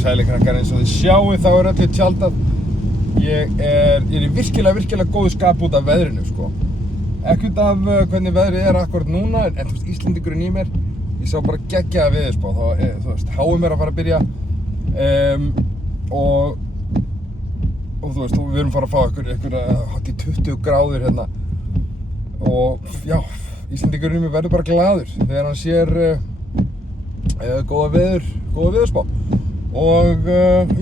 sælir krakkar, eins og þið sjáið þá öllu tjaldað. Ég er í virkilega góðu skap út af veðrinu, sko. Ekkert af hvernig veðrið akkurat núna, en þú veist, Íslendingurinn í mér, ég sá bara geggjaða veðurspá. Þá, þú veist, HM að fara að byrja og þú veist, við erum fara að fá einhverja hátt í 20 gráður hérna. Og já, Íslendingurinn í mér verður bara glaður þegar hann sér góða veðurspá. Og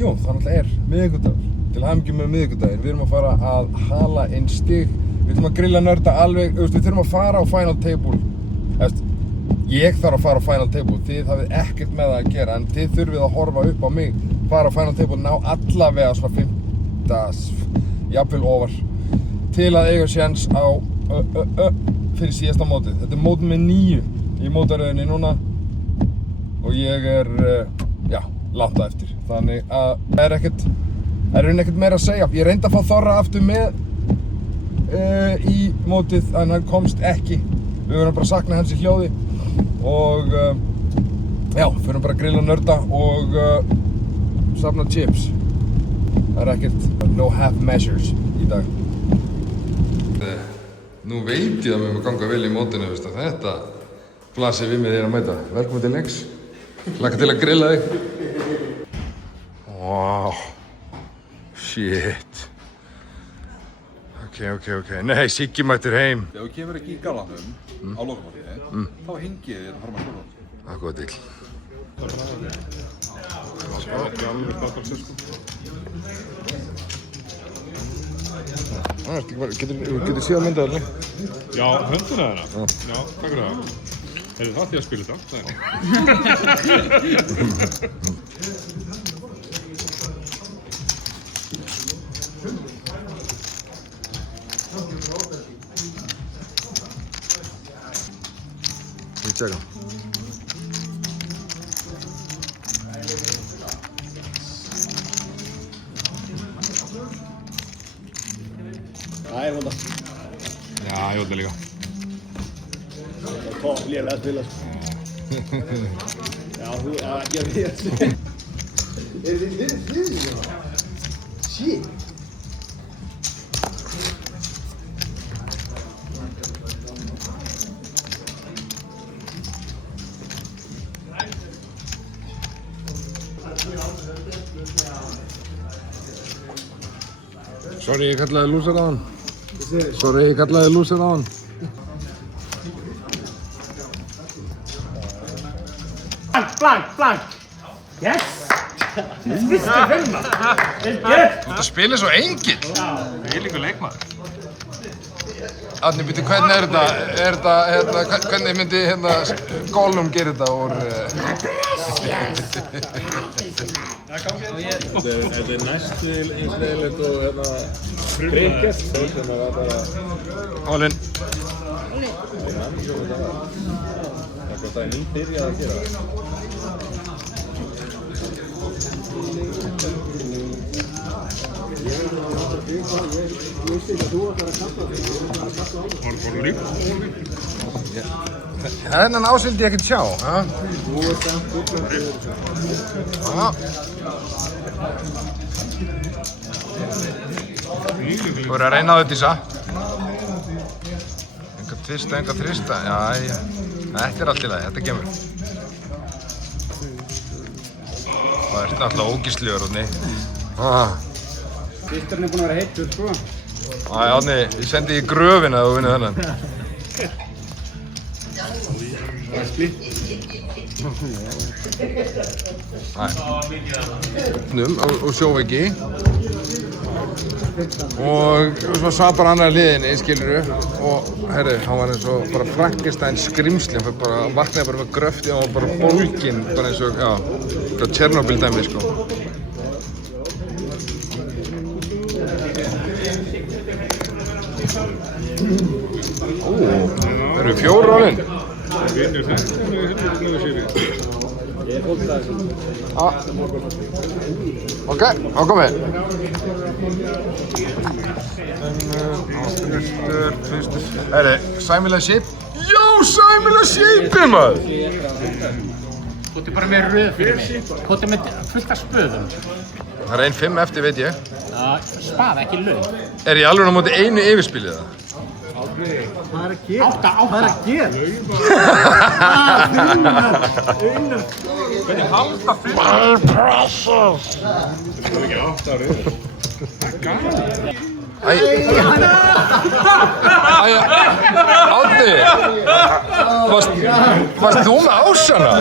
jú, það náttúrulega miðvikudagur. Til hamingju með miðvikudaginn. Við erum að fara að hala inn stig. Við ætlum að grilla nörda alveg, við þurfum að fara á Final Table. Ég þarf að fara á Final Table, þið hafið ekkert með það að gera, en þið þurfið að horfa upp á mig, fara á Final Table, ná allavega svona 5. jafnvel ofar, til að eiga séns á fyrir síðasta mótið. Þetta er mótið með 9 í mótaröðinni núna og ég er, já, langt á eftir. Þannig að það er ekkert meira að segja. Ég reyndi að fá Þorra aftur með í mótið, en hann komst ekki. Við verðum bara að sakna hans í hljóði og já, förum bara að grilla nörda og safna chips. Það er ekkert no half measures í dag. Nú veit ég að við erum að ganga vel í mótinu, veist að þetta blasir við með þér að mæta. Velkomin til leiks. Hlakka til að grilla þig. Wow. Shit. Ok. Nei, Siggi mættur heim. Þegar þú kemur ekki í galanum á lokamáliði, þá hengi ég þér að fara með skólan. Það er góð dill. Getur séð að mynda þarna? Já, hönduna þarna? Já, takk fyrir það. Heyrðu það því að spila þetta? Nei. Við tjekka. Það er hónda. Já, ég hónda líka. Það er topp lélega að spila. Já, þú er ekki að við. Er þið liðið? Shit. Sorry, ég kallaði lúser á hann. Blank. Yes! Fyrstu 5. Vel gert! Þú ert að spila svo engill. Ég er líka leikmaður. Árni, býttu, hvernig er þetta, hvernig myndi Gollum gera þetta úr... Þetta er næstu eins leiðilegt og Bryggest sem að bara... All in. Það er nýtt byrjað að gera það. Fórum líka? Þennan ásvildi ég ekkert sjá, ha? Þú verður að reyna á þetta, Ísa. Enga tvista, já. Þetta er allt í lagi, þetta kemur. Það ert náttúrulega ógeðslegur, Árni. Tvisturinn er búinn að vera heitur, sko. Æ, Árni, ég sendi í gröfina að þú vinnur þennan. Það er splitt. Og sjóveiki. Og svo svað bara annar hliðinni, skilurðu. Og herru, hann var eins og bara Frankenstein skrimsli. Hann vaknaði bara með gröfti og hann var bara bólginn, bara eins og, já, þetta var Tjernobyl dæmi, sko. Það eru 4 orðin. Vinnur þetta og við höfum sér í. Ég er fólk það þessu. Ok, ákomið. Herri, sæmilega shape. Já, sæmilega shape, maður! Þú ert bara með röð fyrir mig. Þú ert með fullt af spöðum. Það er 1-5 eftir, veit ég. Spað, ekki laug. Er ég alveg á móti einu yfirspilið það? Hvað er að gera? 8. Hvað er að gera? Hvernig halda fyrir? My precious! Það er ekki 8 ára yfir. Það er gæði. Árni! Varst þú með ásana?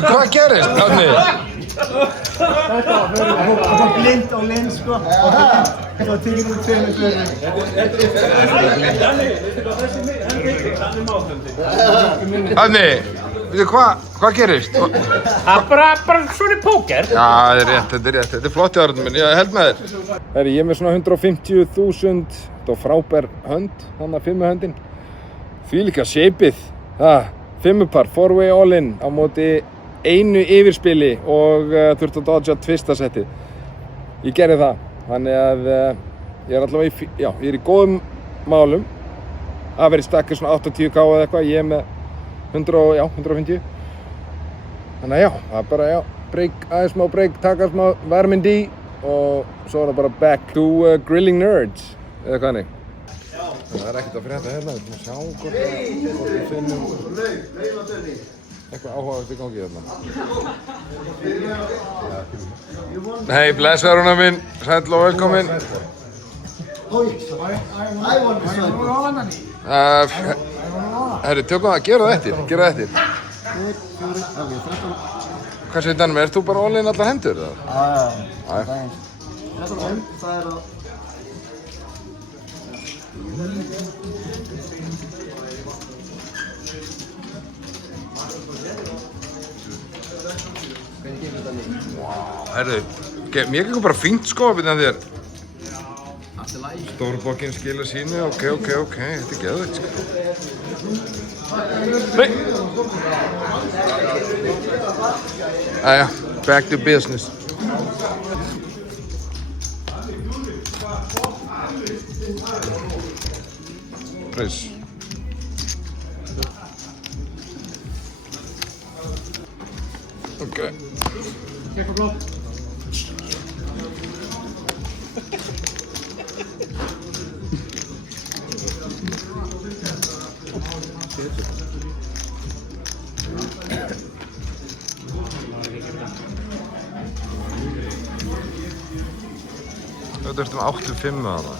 Hvað gerist, Árni? Það var blind á linn, sko. Það var tekið úr 2 fyrir. Árni, veitu hvað gerist? Það er bara svona póker. Já, þetta er rétt. Þetta er flott í árunum minn, ég held með þér. Herri, ég er með svona 150.000, þetta var frábær hönd, þannig að 5 höndin. Því líka shapeið, 5-par, 4-way all-in á móti einu yfirspili og þurfti að dodja tvistasettið. Ég gerði það, þannig að ég er allavega ég er í góðum málum. Það verið stakkið svona 80k eða eitthvað, ég er með 150. Þannig að það er bara, aðeins smá break, taka smá varmindi og svo er það bara back to grilling nerds, eða hvað hannig. Það er ekkert að frétta hérna, við ætlum að sjá hvort við finnum eitthvað áhugavert í gangi hérna. Hei, blessaður húnna minn, sæll og velkomin. Herri, tökum það, gera það eftir. Hvað segir Danmi, ert þú bara all-in allar hendur? Já. Það er að... Herru, mér gengur bara fínt sko, byrjan þér. Stórbokkin skilur sínu, ok, þetta er geðveikt sko. Nei! Æja, back to business. Press. Ok. Þetta ertum 8-5 með hana.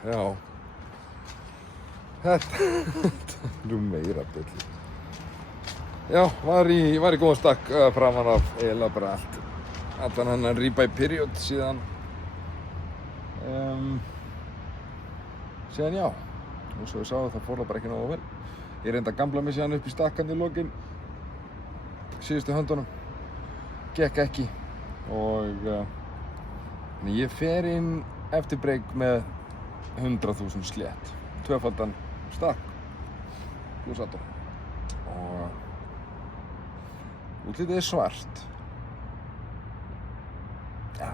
Já. Þetta er meira byrli. Já, var í góðan stakk framan af eiginlega bara allt. Allan hennan ribeye period síðan. Síðan já. Og svo ég sá það fór það bara ekki nógu vel. Ég reyndi að gambla mig síðan upp í stakkan í lokin. Síðustu höndunum. Gekk ekki. Og ég fer inn eftir break með 100.000 slétt. 2-faldan stakk. Pluss addon. Og útlitið er svart. Já.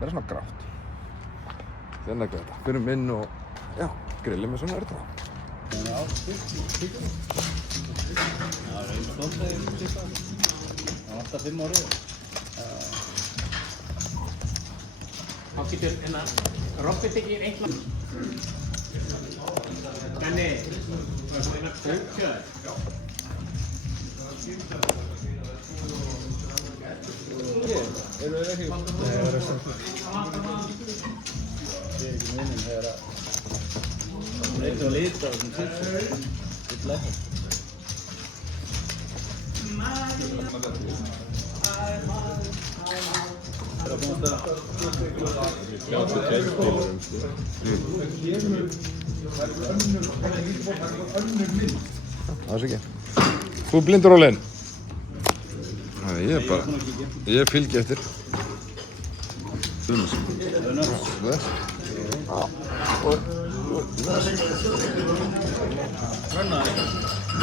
Verður svona grátt. Þannig að þetta. Förum inn og já, grillum með svona örna. Já, það er eins og það er það. Það var alltaf 5 ára. Þá getur hérna Robert ekki einhvern Danni, það er svona kókjöð. Eru þið ekki? Nei, það er ekki. Ég er ekki muninn þegar að eitt og lítið á þessum tímsum. Þetta lækka. Það er búin að 32 kílóum sko. Það er ekki. Þú blindur á lein? Ég fylgi eftir.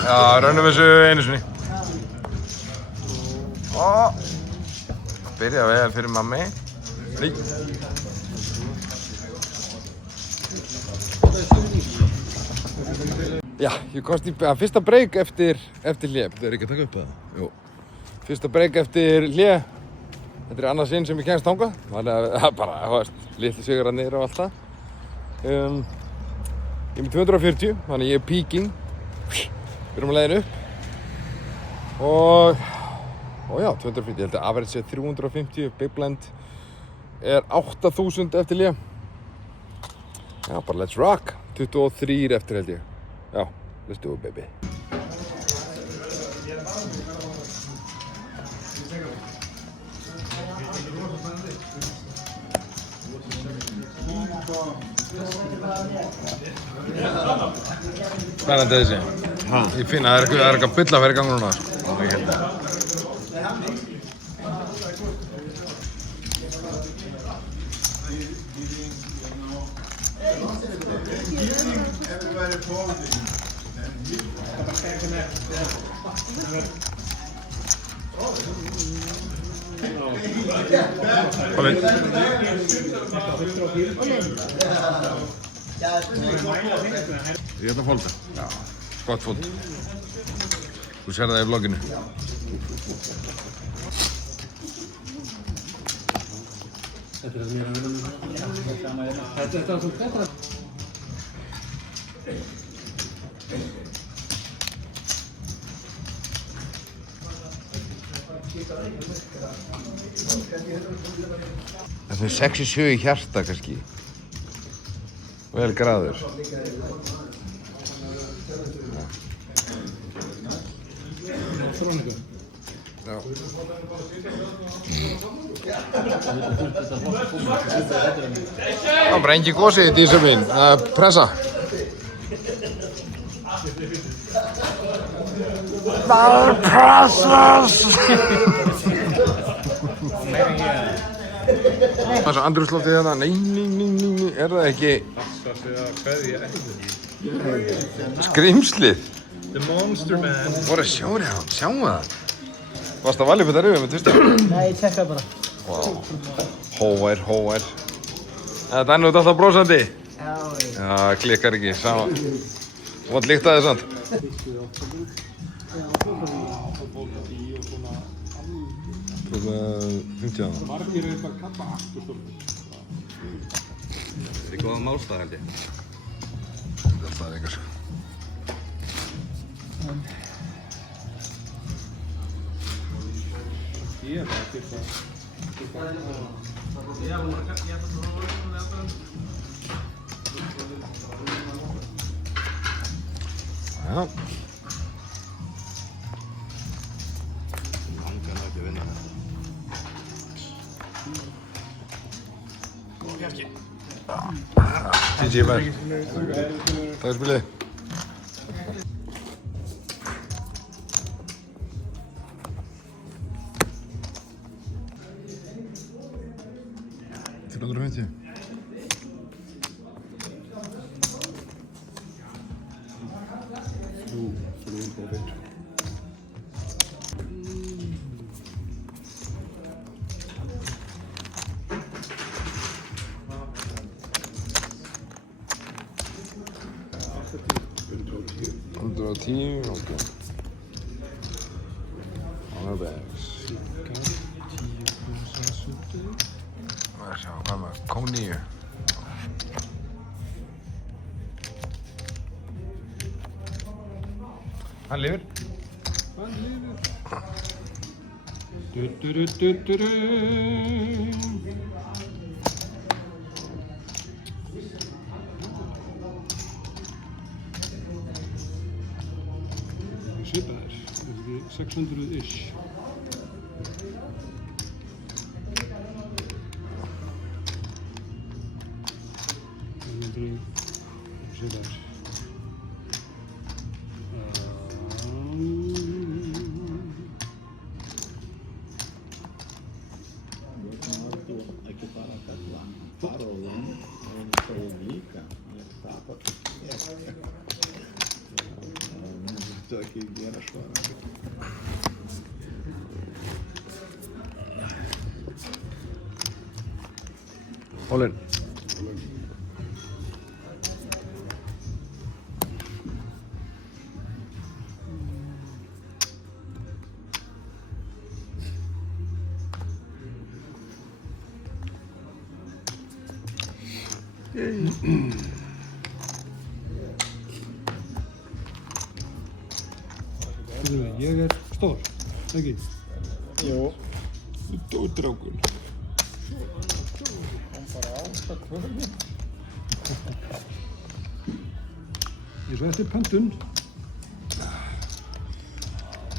Já, rönnum þessu einu sinni. Byrja vel fyrir mammi. Nei. Já, ég komst í fyrsta break eftir hlé. Það ekki að taka upp það? Jú. Fyrsta break eftir hlé. Þetta er annað sinn sem ég kemst þangað. Þannig að það er bara, þú veist, litli sigrarnir og allt það. Ég er með 240, þannig ég er peaking. Við erum að leiðin upp. Og já, 240. Ég held að average er 350. Big Blend er 8000 eftir hlé. Já, bara let's rock. 23 eftir held ég. Já, let's do it, baby. Spennandi þessi. Ég finn að það er eitthvað bull að vera í gangi núna. Ég held það. Olin. Ég ætla að folda. Já, gott fold. Þú sér það í vlogginu. Þetta er það sem ég er að vinna með. Þetta er það sem betra. Það er 67 í hjarta kannski. Vel graður. Já. Það var bara engin gósið í dísa mín. Pressa. Það er pressas! Það er svo andrúmsloftið hérna. Nei, er það ekki Það sé að kveðja ekki. skrimslið? The Monster Man. What a showdown, sjáum það. Varst það valið fyrir það rifið með tvistar? Nei, ég tjekkaði bara. Wow. Hóvær. Þetta er nú alltaf brósandi. Já, klikkar ekki, sama. Vont líktaði samt. Þú með 50 ára. Margir er bara kappa aftur stofnum. Það er góða málstað held ég. Það er eitthvað. Ég er bara að tippa. Já. Langar náttúrulega að vinna. GG bær. Takk fyrir spilið. Til 150. Okay. On our bags. Maður sjá, hvað maður? K9. Hann lifir. Svipaðir, 600-ish. Svipaðir. All in. Ég stór, ekki? Jú. Dótrákun. Kom bara 8 kvöldin. Ég svo eftir pöntun.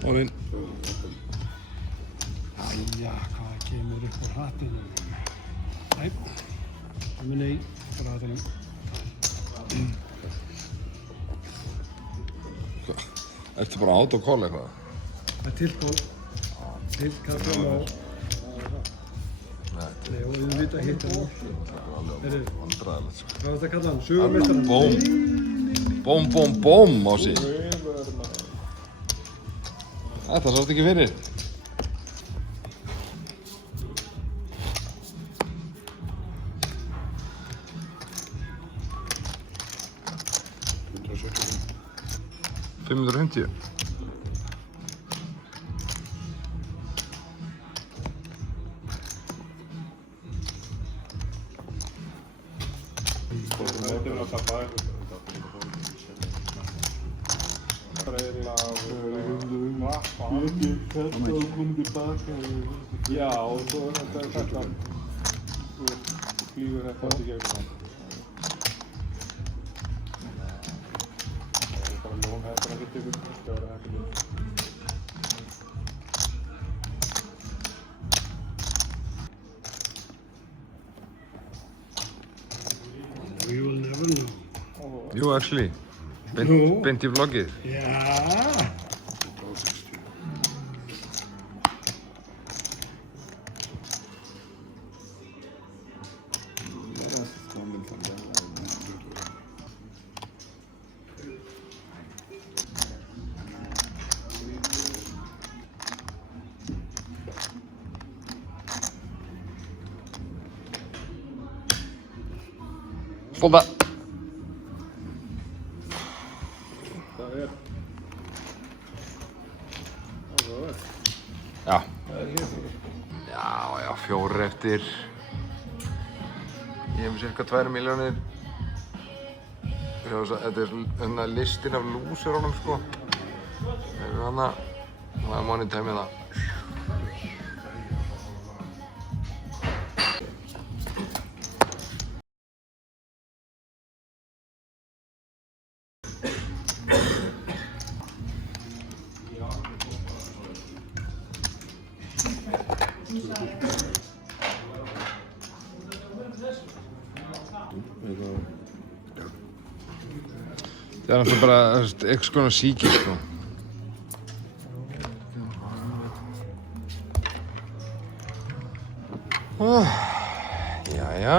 Orðin. Æja, hvað kemur upp á hrattinu? Næ, það með nei, bara hrattinu. Ertu bara át og kól eitthvað? Það er til kól. Til kaffi og má. Nei, og við vita hitt hann. Alveg vandræðilegt sko. Hvað var þetta að kalla hann? Sögumeistarann? Bóm, bóm, bóm, Mási. Þetta sást ekki fyrir. $550. Þetta er að tappa eitthvað. Já, og svo þetta er þetta. Þú flýgur þetta átt í gegnum hann. Það er bara lón, þetta er ekkert ykkur. Það var ekkert ykkur. We will never know. Jú, actually. Beint í vloggið. Já. Fólda. Það er. Já. Já, 4 eftir. Ég hef cirka 2 milljónir. Þetta er listin af lúserunum sko. Það er hana. Það er money time með það. Það er náttúrulega bara eitthvað svona síki sko. Jæja.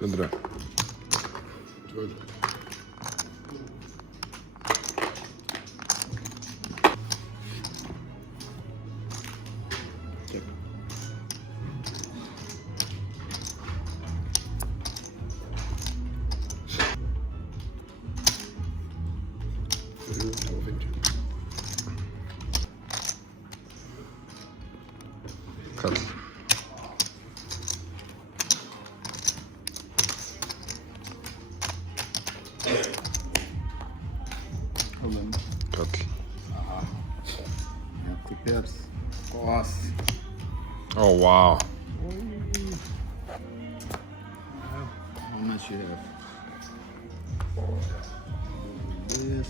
$200. Kall. Kall. Empty pairs. Gosh. Oh wow. How much you have? This.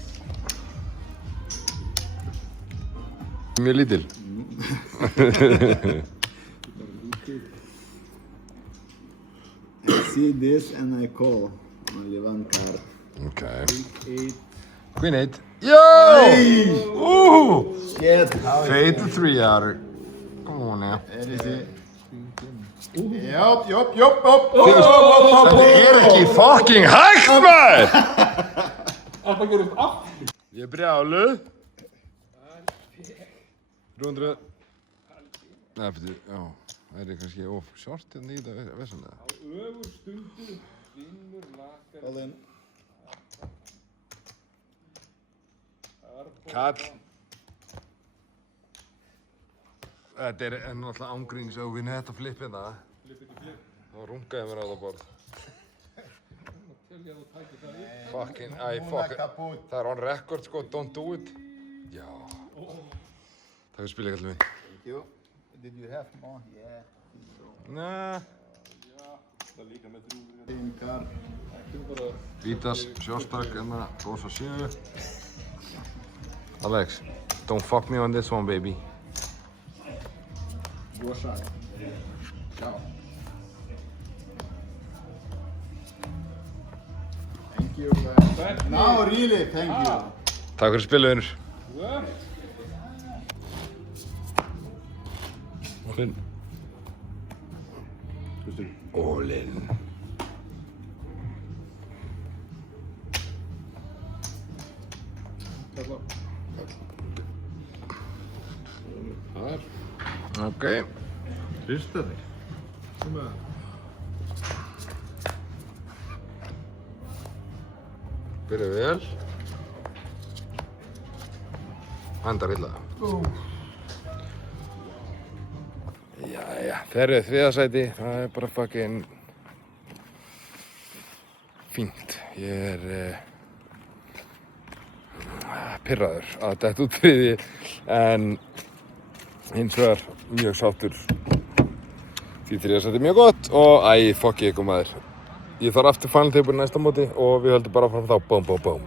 Mjög lítil. I see this and I call. Only one card. Okay. 8. Queen 8. Yo! Ooh! Shit. Fade to 3 outer. Come on now. There is it. Jupp. Það er ekki fucking hægt maður! Þetta gerist aftur. Ég er brjáluð. 300. Nei, betur, já. Það er kannski of short hérna í þetta vesenlega. Á öfur stundu vinnur lakar. Call in. Kall. Þetta er náttúrulega ángríns og við þetta flip hérna. Þá rungaði mér á það borð. Fucking, fuck. Það er on record sko, don't do it. Já. Það er spila kallum við. Thank you. Did you have more? Yeah. Nah. Same car. Vítas, sjóstak, enna, rosa 7. Alex, don't fuck me on this one, baby. Go side. Ciao. Thank you. No, really, thank you. Takk fyrir spilu, vinur. All-in. All-in. Ok. Hrista þig. Byrja vel. Handar illa. Jæja, þeir eru þriðja sæti. Það er bara fucking fínt. Ég er pirraður að detta út þriðji, en hins vegar mjög sáttur. Því þriðja sæti er mjög gott og fuck ég ykkur maður. Ég þarf aftur final table næsta móti og við höldum bara fram þá. Bóm, bóm, bóm.